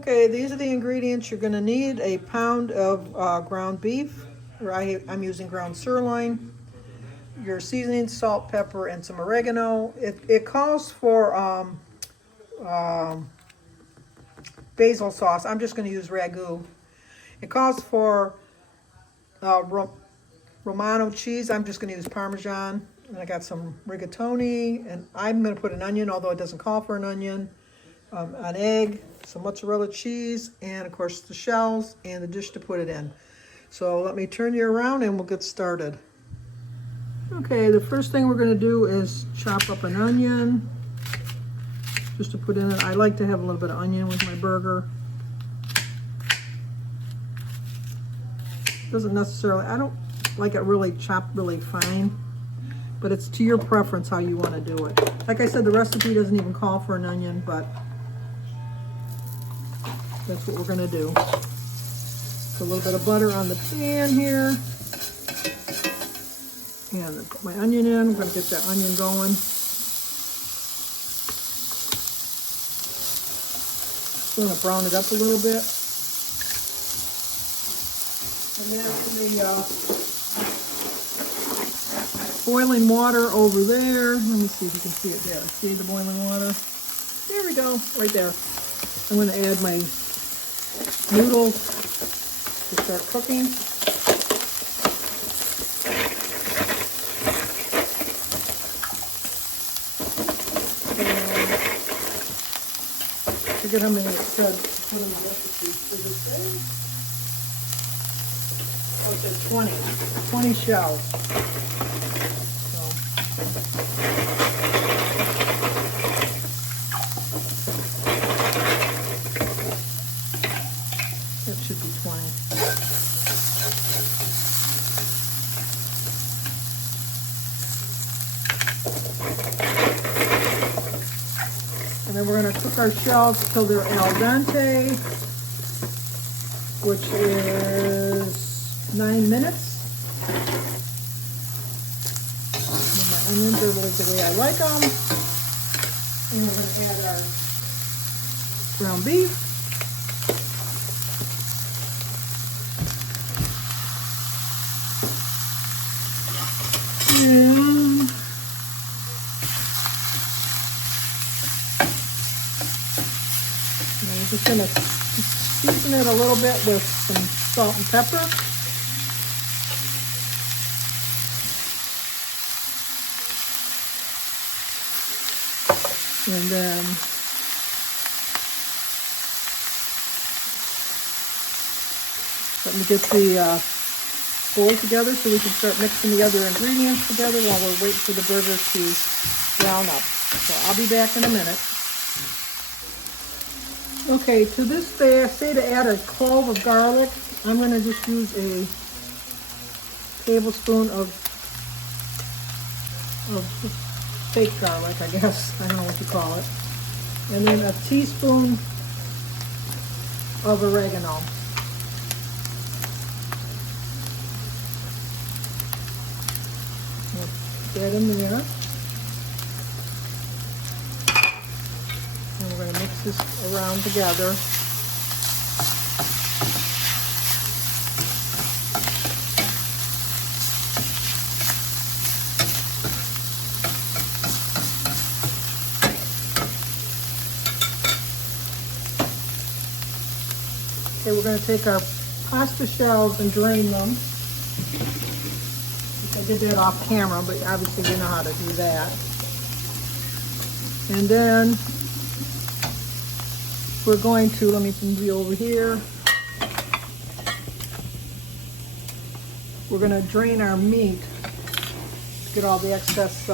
Okay, these are the ingredients. You're gonna need a pound of ground beef, or I'm using ground sirloin, your seasoning, salt, pepper, and some oregano. It calls for basil sauce. I'm just gonna use ragu. It calls for Romano cheese. I'm just gonna use Parmesan. And I got some rigatoni, and I'm gonna put an onion, although it doesn't call for an onion, an egg, some mozzarella cheese, and of course the shells and the dish to put it in. So let me turn you around and we'll get started. Okay, the first thing we're gonna do is chop up an onion, just to put in it. I like to have a little bit of onion with my burger. Doesn't necessarily, I don't like it really chopped really fine, but it's to your preference how you want to do it. Like I said, the recipe doesn't even call for an onion, but that's what we're going to do. Put a little bit of butter on the pan here. And put my onion in. I'm going to get that onion going. Just going to brown it up a little bit. And then the boiling water over there. Let me see if you can see it there. See the boiling water? There we go, right there. I'm going to add my noodles to start cooking. I forget how many it said to put in the recipe. Does it say? Oh, it says 20 shells. So. That should be 20. And then we're going to cook our shells till they're al dente, which is 9 minutes. And my onions are the way I like them. And we're going to add our ground beef. And we're just going to season it a little bit with some salt and pepper. And then let me get the bowl together so we can start mixing the other ingredients together while we're waiting for the burger to brown up. So I'll be back in a minute. Okay, to this day I say to add a clove of garlic. I'm going to just use a tablespoon of fake garlic, I guess. I don't know what you call it. And then a teaspoon of oregano. Put that in there. And we're going to mix this around together. Okay, we're going to take our pasta shells and drain them. I did that off camera, but obviously you know how to do that. And then we're going to, let me move you over here. We're going to drain our meat to get all the excess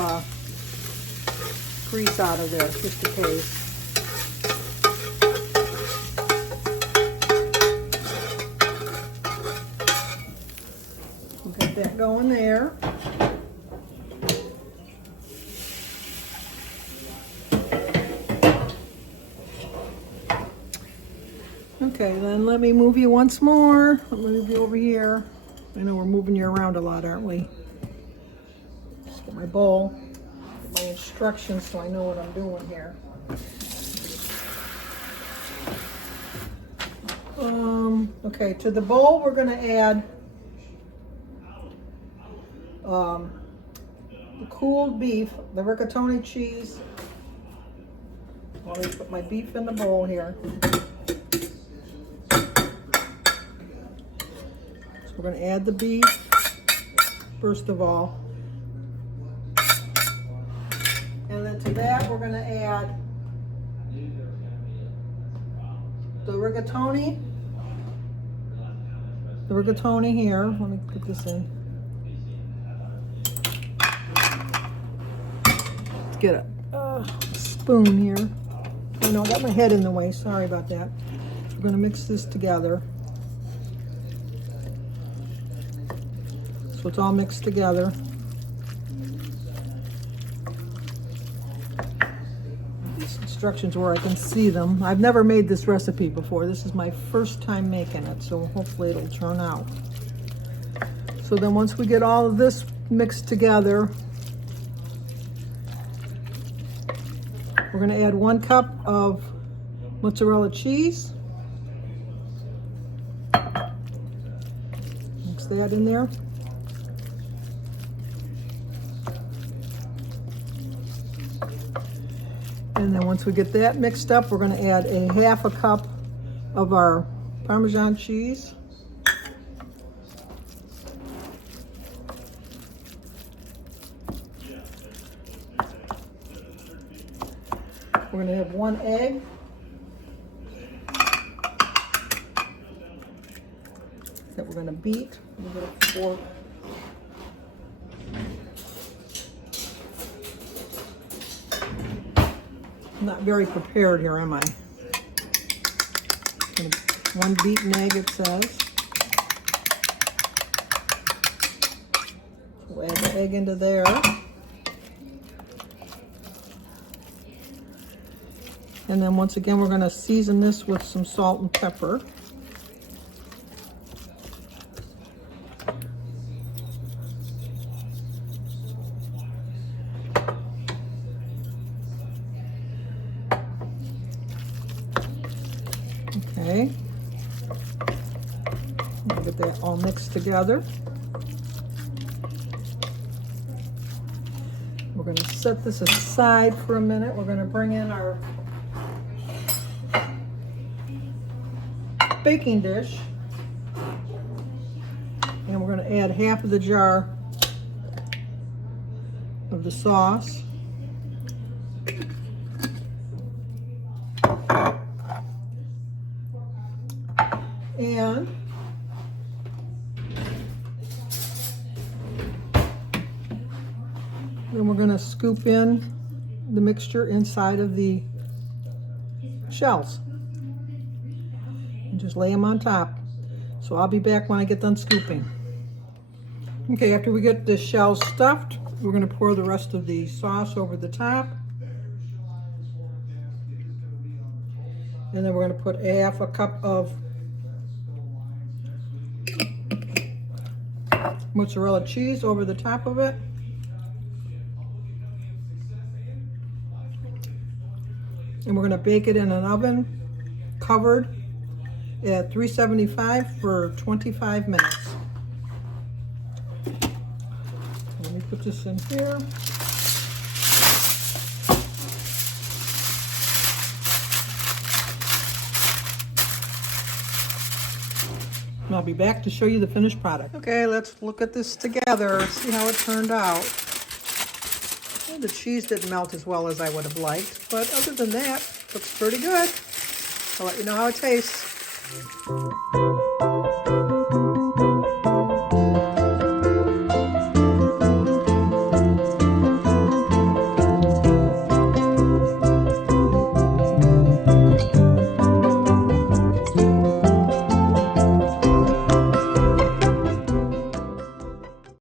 grease out of there, just in case. Got that going there. Okay, then let me move you once more. Let me move you over here. I know we're moving you around a lot, aren't we? Just get my bowl, get my instructions so I know what I'm doing here. Okay, to the bowl we're going to add the cooled beef, the rigatoni cheese. Let me put my beef in the bowl here. So we're going to add the beef first of all. And then to that we're going to add the rigatoni. The rigatoni here. Let me put this in. Let's get a spoon here. Oh no, I got my head in the way. Sorry about that. We're going to mix this together. So it's all mixed together. These instructions where I can see them. I've never made this recipe before. This is my first time making it, so hopefully it'll turn out. So then once we get all of this mixed together, we're going to add 1 cup of mozzarella cheese. Mix that in there. And then once we get that mixed up, we're going to add a 1/2 cup of our Parmesan cheese. We're going to have 1 egg. That we're going to beat with a fork. I'm not very prepared here, am I? 1 beaten egg, it says. We'll add the egg into there. And then once again, we're going to season this with some salt and pepper. Okay. We'll get that all mixed together. We're going to set this aside for a minute. We're going to bring in our baking dish, and we're going to add 1/2 of the jar of the sauce. And then we're going to scoop in the mixture inside of the shells. Just lay them on top. So I'll be back when I get done scooping. Okay, after we get the shells stuffed, we're going to pour the rest of the sauce over the top. And then we're going to put 1/2 cup of mozzarella cheese over the top of it. And we're going to bake it in an oven covered at 375 for 25 minutes. Let me put this in here. And I'll be back to show you the finished product. Okay, let's look at this together, see how it turned out. Well, the cheese didn't melt as well as I would have liked, but other than that, looks pretty good. I'll let you know how it tastes.